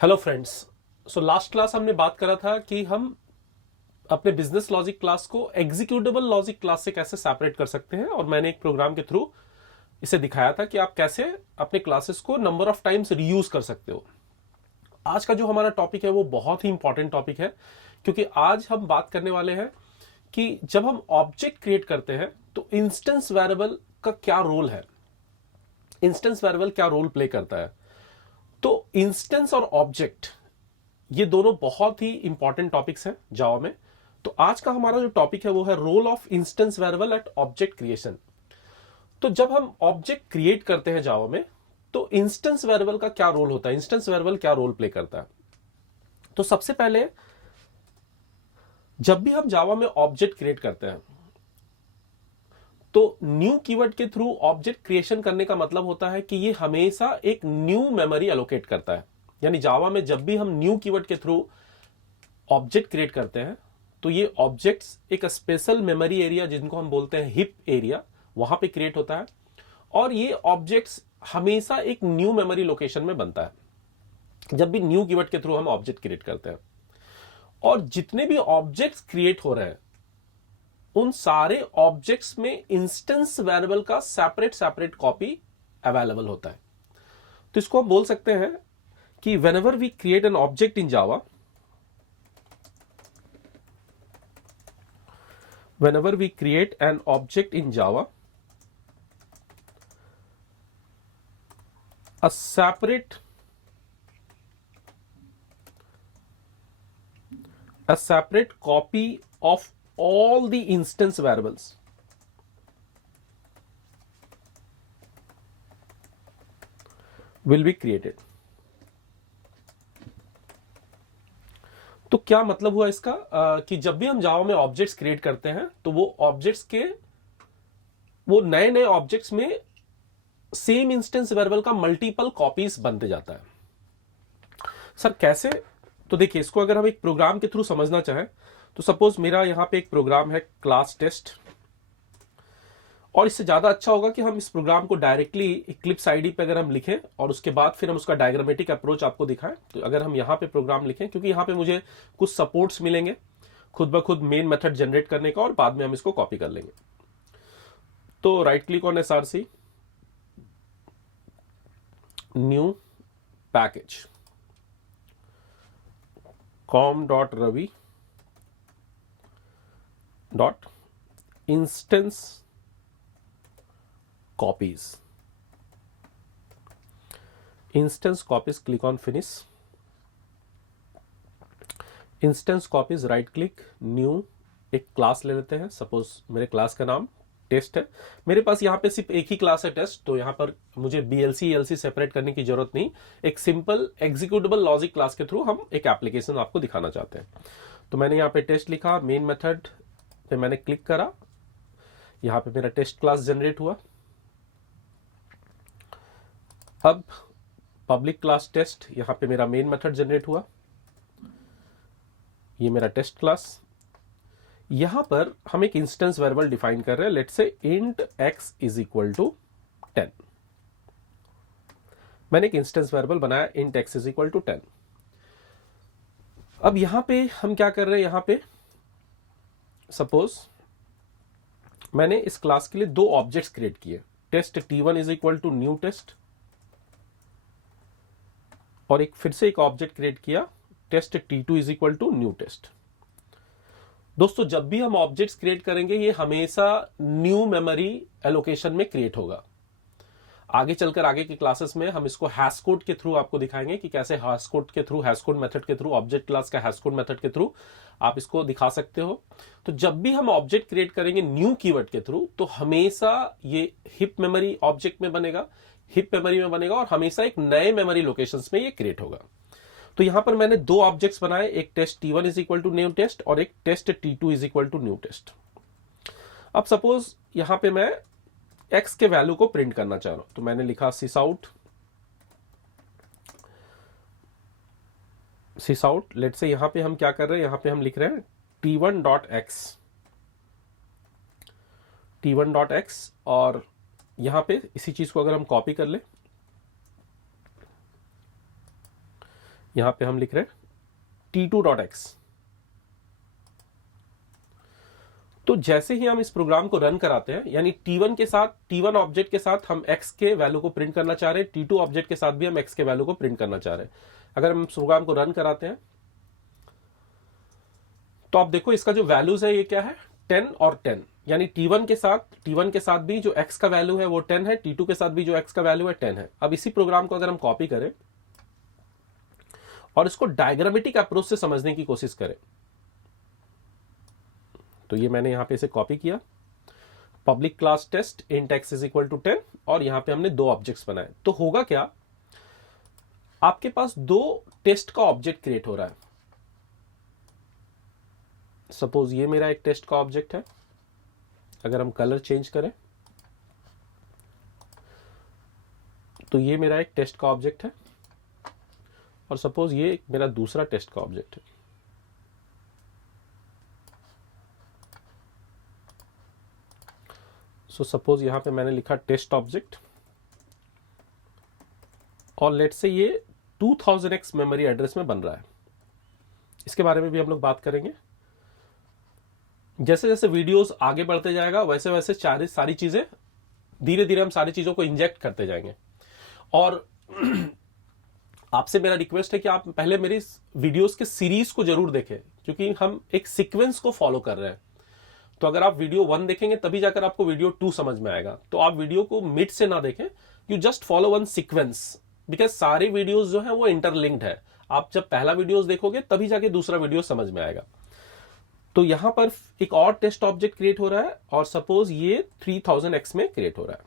Hello friends. So last class हमने बात करा था कि हम अपने बिजनेस लॉजिक क्लास को एग्जीक्यूटेबल लॉजिक क्लास से कैसे सेपरेट कर सकते हैं, और मैंने एक प्रोग्राम के थ्रू इसे दिखाया था कि आप कैसे अपने क्लासेस को नंबर ऑफ टाइम्स रीयूज कर सकते हो। आज का जो हमारा टॉपिक है वो बहुत ही इंपॉर्टेंट टॉपिक है, क्योंकि आज हम बात करने वाले हैं कि जब हम ऑब्जेक्ट क्रिएट करते हैं तो इंस्टेंस वेरिएबल का क्या रोल है, इंस्टेंस वेरिएबल क्या रोल प्ले करता है। तो इंस्टेंस और ऑब्जेक्ट ये दोनों बहुत ही इंपॉर्टेंट टॉपिक्स हैं जावा में। तो आज का हमारा जो टॉपिक है वो है role of instance variable at object creation. तो जब हम ऑब्जेक्ट क्रिएट करते हैं जावा में तो इंस्टेंस वेरिएबल का क्या रोल होता है, इंस्टेंस वेरिएबल क्या रोल प्ले करता है। तो सबसे पहले जब भी हम जावा में ऑब्जेक्ट क्रिएट करते हैं तो न्यू कीवर्ड के थ्रू ऑब्जेक्ट क्रिएशन करने का मतलब होता है कि ये हमेशा एक न्यू मेमोरी एलोकेट करता है। यानी जावा में जब भी हम न्यू कीवर्ड के थ्रू ऑब्जेक्ट क्रिएट करते हैं तो ये ऑब्जेक्ट्स एक स्पेशल मेमोरी एरिया जिनको हम बोलते हैं हिप एरिया, वहां पे क्रिएट होता है, और ये ऑब्जेक्ट्स हमेशा एक न्यू मेमोरी लोकेशन में बनता है जब भी न्यू कीवर्ड के थ्रू हम ऑब्जेक्ट क्रिएट करते हैं। और जितने भी ऑब्जेक्ट्स क्रिएट हो रहे हैं उन सारे ऑब्जेक्ट्स में इंस्टेंस वेरिएबल का सेपरेट सेपरेट कॉपी अवेलेबल होता है। तो इसको हम बोल सकते हैं कि whenever we create an object in Java, whenever we create an object in Java, a separate copy of all the instance variables will be created. तो क्या मतलब हुआ इसका कि जब भी हम जावा में ऑब्जेक्ट्स क्रिएट करते हैं तो वो ऑब्जेक्ट्स के वो नए नए ऑब्जेक्ट्स में सेम इंस्टेंस वेरिएबल का मल्टीपल कॉपीज बनते जाता है। सर कैसे? तो देखिए, इसको अगर हम एक प्रोग्राम के थ्रू समझना चाहें तो सपोज मेरा यहां पे एक प्रोग्राम है क्लास टेस्ट, और इससे ज्यादा अच्छा होगा कि हम इस प्रोग्राम को डायरेक्टली इक्लिप्स आईडी पे अगर हम लिखें और उसके बाद फिर हम उसका डायग्रामेटिक अप्रोच आपको दिखाएं। तो अगर हम यहां पे प्रोग्राम लिखें, क्योंकि यहां पे मुझे कुछ सपोर्ट्स मिलेंगे खुद ब खुद मेन मेथड जनरेट करने का, और बाद में हम इसको कॉपी कर लेंगे। तो right click on SRC, new package, com.ravi instance copies, click on finish, instance copies, right click, new, एक क्लास ले लेते हैं। सपोज मेरे क्लास का नाम टेस्ट है, मेरे पास यहाँ पे सिर्फ एक ही क्लास है टेस्ट, तो यहाँ पर मुझे बीएलसी एलसी सेपरेट करने की जरूरत नहीं। एक सिंपल एग्जीक्यूटेबल लॉजिक क्लास के थ्रू हम एक एप्लीकेशन आपको दिखाना चाहते हैं। तो मैंने यहाँ पे टेस्ट लिखा, मेन मेथड पे मैंने क्लिक करा, यहाँ पे मेरा टेस्ट क्लास जनरेट हुआ। अब पब्लिक क्लास टेस्ट, यहाँ पे मेरा मेन मेथड जनरेट हुआ, ये मेरा टेस्ट क्लास। यहां पर हम एक इंस्टेंस वेरिएबल डिफाइन कर रहे हैं, let's say int x is equal to 10। मैंने एक इंस्टेंस वेरिएबल बनाया int x is equal to 10। अब यहां पे हम क्या कर रहे हैं, यहां पे सपोज मैंने इस क्लास के लिए दो ऑब्जेक्ट्स क्रिएट किए, test t1 is equal to new test, और एक फिर से एक ऑब्जेक्ट क्रिएट किया test t2 is equal to new test. दोस्तों, जब भी हम ऑब्जेक्ट्स क्रिएट करेंगे ये हमेशा न्यू मेमोरी एलोकेशन में क्रिएट होगा। आगे चलकर आगे की क्लासेस में हम इसको हैश कोड के थ्रू आपको दिखाएंगे कि कैसे हैश कोड के थ्रू, हैश कोड मेथड के थ्रू, ऑब्जेक्ट क्लास का हैश कोड मेथड के थ्रू आप इसको दिखा सकते हो। तो जब भी हम ऑब्जेक्ट क्रिएट करेंगे न्यू कीवर्ड के थ्रू तो हमेशा ये हिप मेमोरी ऑब्जेक्ट में बनेगा, हिप मेमोरी में बनेगा, और हमेशा एक नए मेमोरी लोकेशंस में ये क्रिएट होगा। तो यहां पर मैंने दो ऑब्जेक्ट्स बनाए, एक test t1 is equal to new test और एक test t2 is equal to new test. अब सपोज यहां पे मैं x के वैल्यू को प्रिंट करना चाह रहा हूं, तो मैंने लिखा sysout, लेट्स से यहां पे हम क्या कर रहे हैं, यहां पे हम लिख रहे हैं t1.x, और यहां पे इसी चीज को अगर हम कॉपी कर ले, यहां पे हम लिख रहे हैं t2.x। तो जैसे ही हम इस प्रोग्राम को रन कराते हैं, यानी t1 के साथ, t1 ऑब्जेक्ट के साथ हम x के वैल्यू को प्रिंट करना चाह रहे हैं, t2 ऑब्जेक्ट के साथ भी हम x के वैल्यू को प्रिंट करना चाह रहे हैं। अगर हम इस प्रोग्राम को रन कराते हैं तो आप देखो इसका जो वैल्यूज है ये क्या है, 10 और 10, यानी t1 के साथ भी जो x का वैल्यू है वो 10 है, t2 के साथ भी जो x का वैल्यू है 10 है। अब इसी प्रोग्राम को अगर हम कॉपी करें और इसको डायग्रामेटिक अप्रोच से समझने की कोशिश करें, तो ये मैंने यहां पे इसे कॉपी किया, public class test int x is equal to 10, और यहां पे हमने 2 ऑब्जेक्ट्स बनाए। तो होगा क्या, आपके पास 2 टेस्ट का ऑब्जेक्ट क्रिएट हो रहा है। सपोज ये मेरा एक टेस्ट का ऑब्जेक्ट है, अगर हम कलर चेंज करें तो ये मेरा एक टेस्ट का ऑब्जेक्ट है, और सपोज ये मेरा दूसरा टेस्ट का ऑब्जेक्ट है। सो सपोज यहां पे मैंने लिखा टेस्ट ऑब्जेक्ट, और लेट से ये 2000x मेमोरी एड्रेस में बन रहा है। इसके बारे में भी हम लोग बात करेंगे। जैसे जैसे वीडियोस आगे बढ़ते जाएगा वैसे वैसे सारी चीजें धीरे धीरे हम सारी चीजों को इंजेक्ट करते जाएंगे। और आपसे मेरा रिक्वेस्ट है कि आप पहले मेरी वीडियोस के सीरीज को जरूर देखें, क्योंकि हम एक सीक्वेंस को फॉलो कर रहे हैं। तो अगर आप वीडियो 1 देखेंगे तभी जाकर आपको वीडियो 2 समझ में आएगा। तो आप वीडियो को मिड से ना देखें, you just follow one sequence, because सारे वीडियोस जो है वो इंटरलिंक्ड है। आप जब पहला वीडियोस देखोगे तभी जाके दूसरा वीडियो समझ में आएगा। तो यहां पर एक और टेस्ट ऑब्जेक्ट क्रिएट हो रहा है, और सपोज ये 3000x में क्रिएट हो रहा है।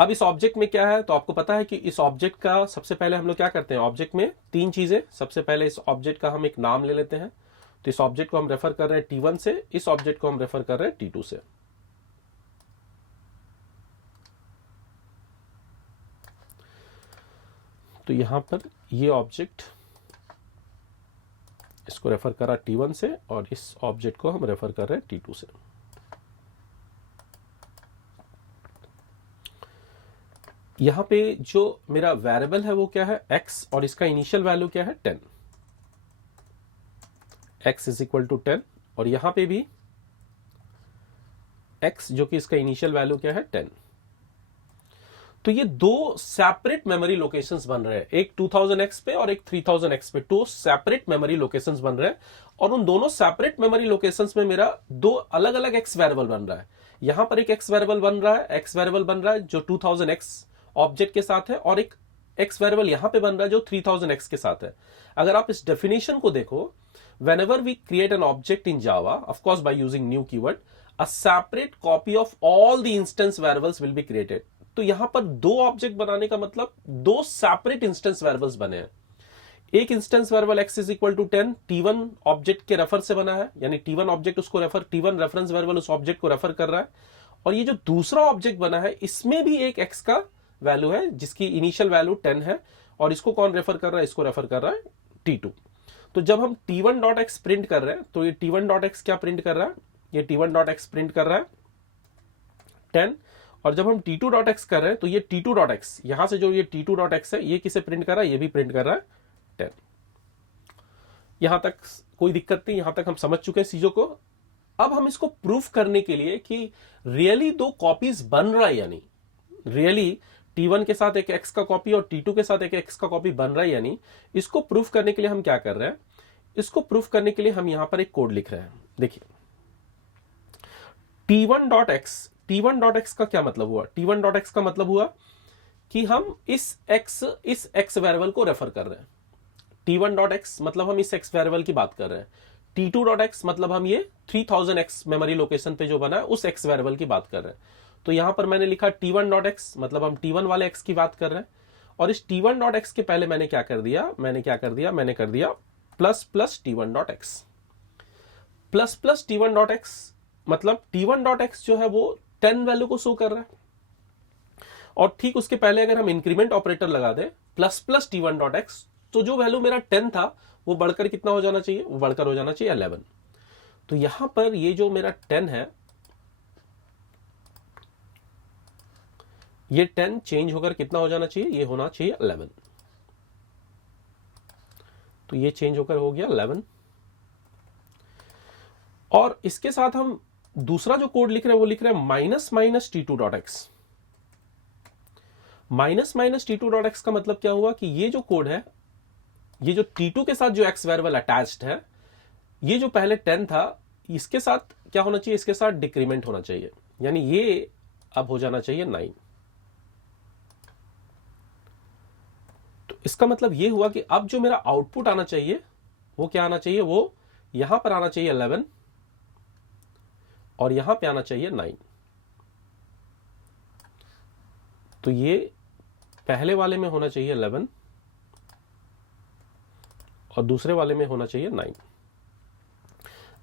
अब इस ऑब्जेक्ट में क्या है, तो आपको पता है कि इस ऑब्जेक्ट का सबसे पहले हम लोग क्या करते हैं, ऑब्जेक्ट में 3 चीजें। सबसे पहले इस ऑब्जेक्ट का हम एक नाम ले लेते हैं, तो इस ऑब्जेक्ट को हम रेफर कर रहे हैं t1 से, इस ऑब्जेक्ट को हम रेफर कर रहे हैं t2 से। तो यहां पर ये ऑब्जेक्ट इसको रेफर करा t1 से, और इस ऑब्जेक्ट को हम रेफर कर रहे हैं t2 से। यहां पे जो मेरा वेरिएबल है वो क्या है, x, और इसका इनिशियल वैल्यू क्या है, 10। x इज इक्वल टू 10, और यहां पे भी x जो कि इसका इनिशियल वैल्यू क्या है, 10। तो ये 2 सेपरेट मेमोरी लोकेशंस बन रहे हैं, एक 2000x पे और एक 3000x पे। 2 सेपरेट मेमोरी लोकेशंस बन रहे हैं, और उन दोनों सेपरेट मेमोरी लोकेशंस में मेरा 2 अलग अलग x वेरिएबल बन रहा है। यहां पर एक x वेरिएबल बन रहा है, x वेरिएबल बन रहा है जो 2000x ऑब्जेक्ट के साथ है, और एक x वेरिएबल यहां पे बन रहा है जो 3000x के साथ है। अगर आप इस डेफिनेशन को देखो, whenever we create an object in Java, of course by using new keyword, a separate copy of all the instance variables will be created। तो यहां पर 2 ऑब्जेक्ट बनाने का मतलब 2 सेपरेट इंस्टेंस वेरिएबल्स बने हैं। एक instance variable x is equal to 10 t1 object के रेफर से बना है, यानी t1 ऑब्जेक्ट उसको रेफर, t1 रेफरेंस वेरिएबल उस ऑब्जेक्ट को रेफर कर रहा है। और ये जो दूसरा ऑब्जेक्ट बना है इसमें भी एक x का वैल्यू है जिसकी इनिशियल वैल्यू 10 है, और इसको कौन रेफर कर रहा है, इसको रेफर कर रहा है t2। तो जब हम t1.x प्रिंट कर रहे हैं तो ये t1.x क्या प्रिंट कर रहा है, ये t1.x प्रिंट कर रहा है 10, और जब हम t2.x कर रहे हैं तो ये t2.x, यहां से जो ये t2.x है ये किसे प्रिंट कर रहा है, ये भी प्रिंट कर रहा है 10। यहां तक कोई दिक्कत नहीं, यहां तक हम समझ चुके हैं चीजों को। अब हम इसको प्रूफ करने के लिए कि रियली 2 कॉपीज बन रहा है या नहीं, रियली t1 के साथ एक x का कॉपी और t2 के साथ एक x का कॉपी बन रहा है या नहीं, इसको प्रूफ करने के लिए हम क्या कर रहे हैं, इसको प्रूफ करने के लिए हम यहां पर एक कोड लिख रहे हैं। देखिए t1.x का क्या मतलब हुआ, t1.x का मतलब हुआ कि हम इस x वेरिएबल को रेफर कर रहे हैं। t1.x मतलब हम इस x वेरिएबल की बात कर रहे हैं। t2.x मतलब हम ये 3000x मेमोरी लोकेशन पे जो बना है उस x वेरिएबल की बात कर रहे हैं। तो यहां पर मैंने लिखा t1.x मतलब हम t1 वाले x की बात कर रहे हैं, और इस t1.x के पहले मैंने कर दिया प्लस t1.x। प्लस t1.x मतलब t1.x जो है वो 10 वैल्यू को शो कर रहा है, और ठीक उसके पहले अगर हम इंक्रीमेंट ऑपरेटर लगा दें प्लस t1.x, तो जो वैल्यू मेरा 10 था वो बढ़कर कितना हो जाना चाहिए, वो बढ़कर हो जाना चाहिए 11। तो यहां पर ये जो मेरा 10 है, ये 10 चेंज होकर कितना हो जाना चाहिए, ये होना चाहिए 11। तो ये चेंज होकर हो गया 11। और इसके साथ हम दूसरा जो कोड लिख रहे हैं वो लिख रहे हैं minus minus t2.x। Minus minus t2.x का मतलब क्या हुआ कि ये जो कोड है, ये जो t2 के साथ जो x वेरिएबल अटैच्ड है, ये जो पहले 10 था, इसके साथ क्या होना चाहिए, इसके साथ डिक्रीमेंट होना चाहिए, यानी ये अब हो जाना चाहिए 9। तो इसका मतलब ये हुआ कि अब जो मेरा आउटपुट आना चाहिए वो क्या आना चाहिए, वो यहां पर आना चाहिए 11 और यहां पे आना चाहिए 9। तो ये पहले वाले में होना चाहिए 11 और दूसरे वाले में होना चाहिए 9।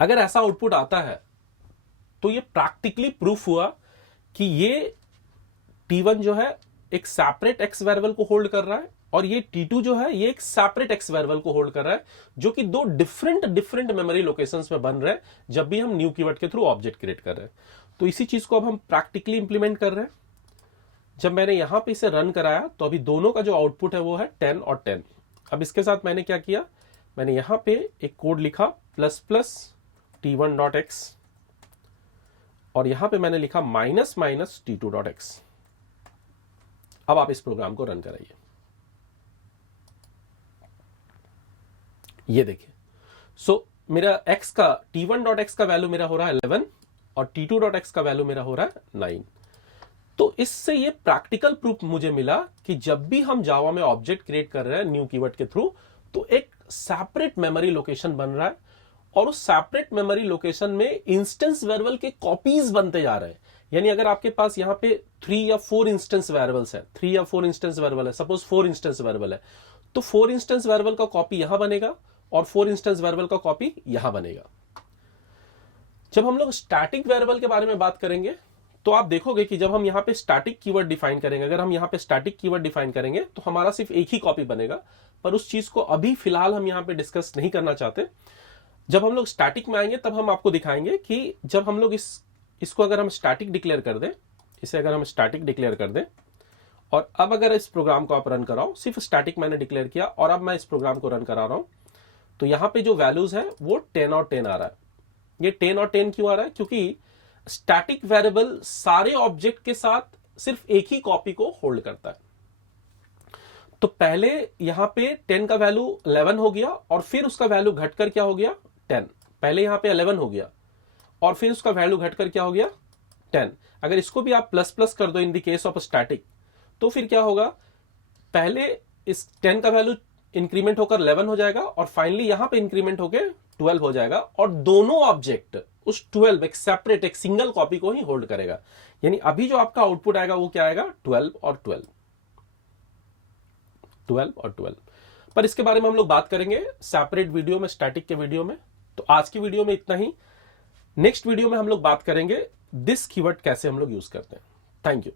अगर ऐसा आउटपुट आता है तो ये प्रैक्टिकली प्रूफ हुआ कि ये T1 जो है एक सेपरेट x वेरिएबल को होल्ड कर रहा है और ये T2 जो है ये एक सेपरेट x वेरिएबल को होल्ड कर रहा है, जो कि दो डिफरेंट मेमोरी लोकेशंस में बन रहे हैं जब भी हम न्यू कीवर्ड के थ्रू ऑब्जेक्ट क्रिएट कर रहे हैं। तो इसी चीज को अब हम प्रैक्टिकली इंप्लीमेंट कर रहे हैं। जब मैंने यहां पे इसे रन कराया तो अभी दोनों का जो आउटपुट है वो है 10 और 10। अब इसके साथ मैंने क्या किया, मैंने यहां पे एक कोड लिखा प्लस प्लस t1.x और यहां पे मैंने लिखा माइनस माइनस t2.x। अब आप इस प्रोग्राम को रन कराइए। ये देखिए, सो मेरा x का t1.x का वैल्यू मेरा हो रहा है 11 और t2.x का वैल्यू मेरा हो रहा है 9। तो इससे ये प्रैक्टिकल प्रूफ मुझे मिला कि जब भी हम जावा में ऑब्जेक्ट क्रिएट कर रहे हैं न्यू कीवर्ड के थ्रू, तो एक सेपरेट मेमोरी लोकेशन बन रहा है और उस सेपरेट मेमोरी लोकेशन में इंस्टेंस वेरिएबल के कॉपीज बनते जा रहे हैं। यानी अगर आपके पास यहां पे 3 या 4 इंस्टेंस वेरिएबल्स है, 3 या 4 इंस्टेंस वेरिएबल है, सपोज 4 इंस्टेंस वेरिएबल है, तो 4 इंस्टेंस वेरिएबल का कॉपी यहां बनेगा और 4 इंस्टेंस वेरिएबल का कॉपी यहां बनेगा। जब हम लोग स्टैटिक वेरिएबल के बारे में बात करेंगे तो आप देखोगे कि जब हम यहां पे स्टैटिक कीवर्ड डिफाइन करेंगे, अगर हम यहां पे स्टैटिक कीवर्ड डिफाइन करेंगे तो हमारा सिर्फ एक ही कॉपी बनेगा, पर उस चीज को अभी फिलहाल हम यहां पे डिस्कस नहीं करना चाहते। जब हम लोग स्टैटिक में आएंगे तब हम आपको दिखाएंगे कि जब हम लोग इसको अगर हम स्टैटिक डिक्लेयर कर दें, इसे अगर हम स्टैटिक डिक्लेयर कर दें और अब अगर इस प्रोग्राम को आप रन कराओ, सिर्फ स्टैटिक मैंने डिक्लेयर किया और अब मैं इस प्रोग्राम को रन करा रहा हूं, तो यहां पे जो वैल्यूज है वो 10 और 10 आ रहा है। ये 10 और 10 क्यों आ रहा है, क्योंकि स्टैटिक वेरिएबल सारे ऑब्जेक्ट के साथ सिर्फ एक ही कॉपी को होल्ड करता है। तो पहले यहां पे 10 का वैल्यू 11 हो गया और फिर उसका वैल्यू घटकर क्या हो गया 10। पहले यहां पे 11 हो गया और फिर उसका वैल्यू घटकर क्या हो गया 10। अगर इसको भी आप प्लस प्लस कर दो in the case of static, तो फिर क्या होगा, पहले इस 10 का वैल्यू इंक्रीमेंट होकर 11 हो जाएगा और फाइनली यहां पे इंक्रीमेंट होकर 12 हो जाएगा और दोनों ऑब्जेक्ट उस 12 एक सेपरेट एक सिंगल कॉपी को ही होल्ड करेगा। यानी अभी जो आपका आउटपुट आएगा वो क्या आएगा 12 और 12, 12 और 12। पर इसके बारे में हम लोग बात करेंगे सेपरेट वीडियो में, स्टैटिक के वीडियो में। तो आज की वीडियो में इतना ही। नेक्स्ट वीडियो में हम लोग बात करेंगे दिस कीवर्ड कैसे हम लोग यूज करते हैं। Thank you.